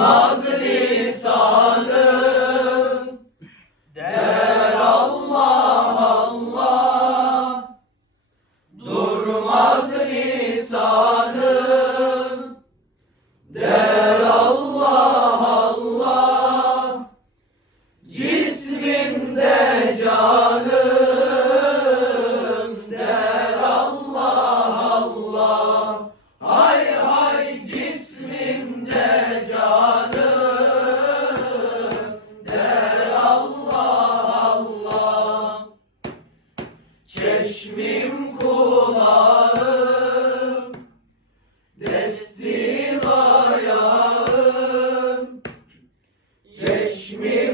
Durmaz lisanım der Allah Allah. Durmaz lisanım der Allah Allah. Çeşmim kulağım, destim ayağım, çeşmim